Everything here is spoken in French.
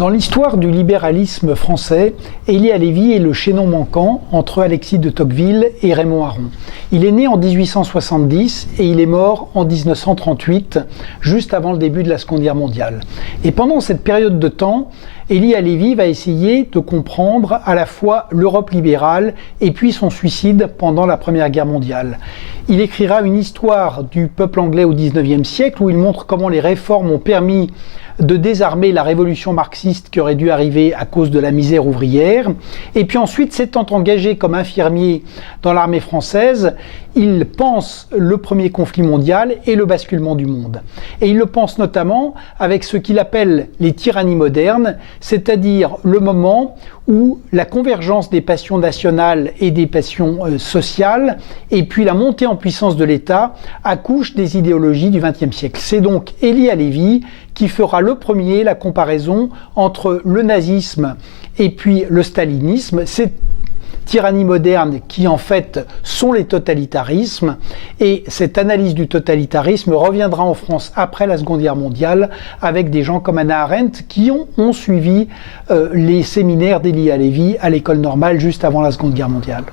Dans l'histoire du libéralisme français, Élie Halévy est le chaînon manquant entre Alexis de Tocqueville et Raymond Aron. Il est né en 1870 et il est mort en 1938, juste avant le début de la Seconde Guerre mondiale. Et pendant cette période de temps, Élie Halévy va essayer de comprendre à la fois l'Europe libérale et puis son suicide pendant la Première Guerre mondiale. Il écrira une histoire du peuple anglais au XIXe siècle où il montre comment les réformes ont permis de désarmer la révolution marxiste qui aurait dû arriver à cause de la misère ouvrière. Et puis ensuite, s'étant engagé comme infirmier dans l'armée française, il pense le premier conflit mondial et le basculement du monde. Et il le pense notamment avec ce qu'il appelle les tyrannies modernes, c'est-à-dire le moment où la convergence des passions nationales et des passions sociales, et puis la montée en puissance de l'État, accouche des idéologies du XXe siècle. C'est donc Élie Halévy qui fera le premier la comparaison entre le nazisme et puis le stalinisme, ces tyrannies modernes qui en fait sont les totalitarismes, et cette analyse du totalitarisme reviendra en France après la Seconde Guerre mondiale avec des gens comme Hannah Arendt qui ont suivi les séminaires d'Élie Halévy à l'école normale juste avant la Seconde Guerre mondiale.